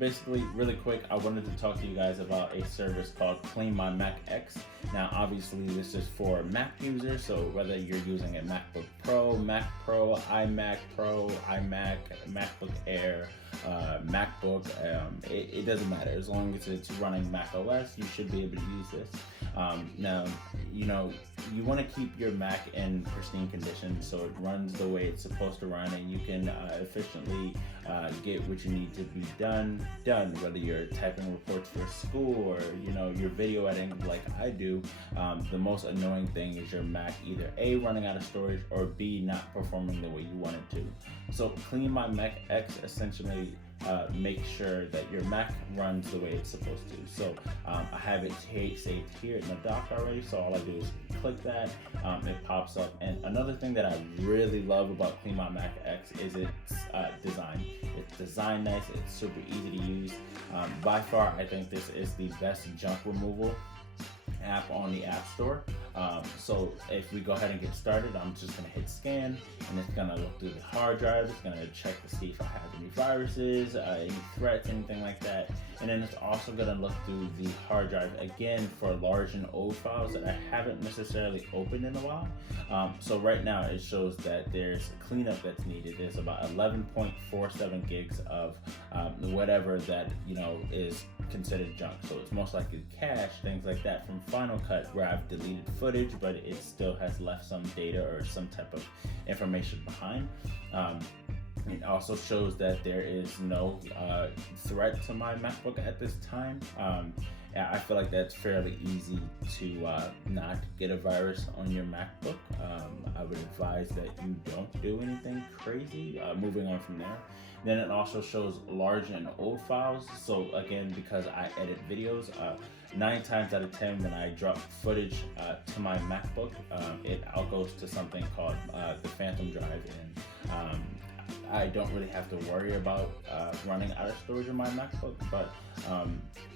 basically, really quick, I wanted to talk to you guys about a service called CleanmymacX. Now, obviously, this is for Mac users, so whether you're using a MacBook Pro, Mac Pro, iMac Pro, iMac, MacBook Air, MacBook, it doesn't matter. As long as it's running Mac OS, you should be able to use this. Now, you want to keep your Mac in pristine condition so it runs the way it's supposed to run, and you can efficiently get what you need to be done, whether you're typing reports for school or you're video editing like I do. The most annoying thing is your Mac either A, running out of storage, or B, not performing the way you want it to. So CleanmymacX essentially make sure that your Mac runs the way it's supposed to. So I have it saved here in the dock already, so all I do is click that, it pops up. And another thing that I really love about CleanmymacX is its design. It's designed nice, it's super easy to use. By far, I think this is the best junk removal app on the App Store. So if we go ahead and get started, I'm just going to hit scan, and it's going to look through the hard drive. It's going to check to see if I have any viruses, any threats, anything like that. And then it's also going to look through the hard drive again for large and old files that I haven't necessarily opened in a while. So right now it shows that there's a cleanup that's needed. There's about 11.47 gigs of whatever that is considered junk. So it's most likely cache, things like that from Final Cut, where I've deleted footage, but it still has left some data or some type of information behind. It also shows that there is no threat to my MacBook at this time. I feel like that's fairly easy to not get a virus on your MacBook. I would advise that you don't do anything crazy. Moving on from there. Then it also shows large and old files. So again, because I edit videos, 9 times out of 10 when I drop footage to my MacBook, it all goes to something called the Phantom Drive, and I don't really have to worry about running out of storage in my MacBook. But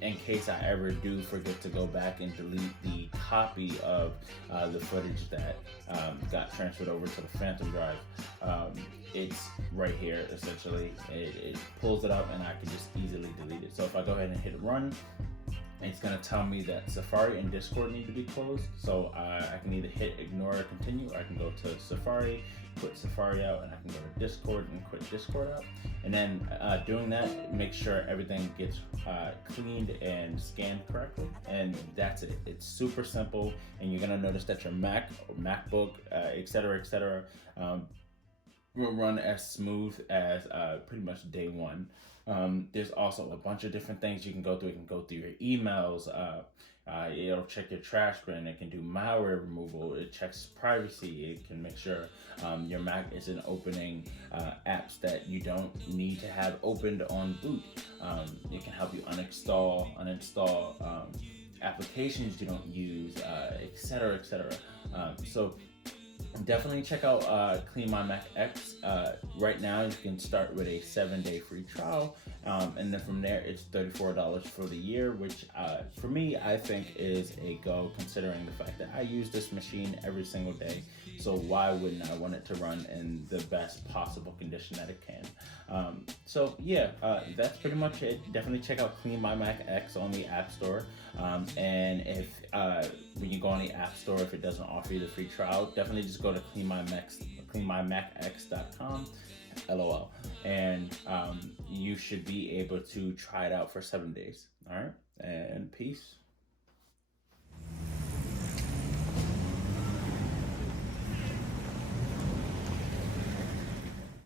in case I ever do forget to go back and delete the copy of the footage that got transferred over to the Phantom Drive, it's right here essentially. It pulls it up and I can just easily delete it. So if I go ahead and hit run, it's going to tell me that Safari and Discord need to be closed. So I can either hit ignore or continue, or I can go to Safari, quit Safari out, and I can go to Discord and quit Discord out. And then doing that, make sure everything gets cleaned and scanned correctly. And that's it. It's super simple, and you're going to notice that your Mac or MacBook, etc., will run as smooth as pretty much day one. There's also a bunch of different things you can go through. It can go through your emails. It'll check your trash bin. It can do malware removal. It checks privacy. It can make sure your Mac isn't opening apps that you don't need to have opened on boot. It can help you uninstall applications you don't use, etc. So definitely check out CleanmymacX. Right now you can start with a 7-day free trial, and then from there it's $34 for the year, which for me I think is a go, considering the fact that I use this machine every single day. So why wouldn't I want it to run in the best possible condition that it can? So yeah, that's pretty much it. Definitely check out CleanmymacX on the App Store. And if when you go on the App Store, if it doesn't offer you the free trial, definitely just go to CleanmymacX.com, LOL, and you should be able to try it out for 7 days. All right, and peace.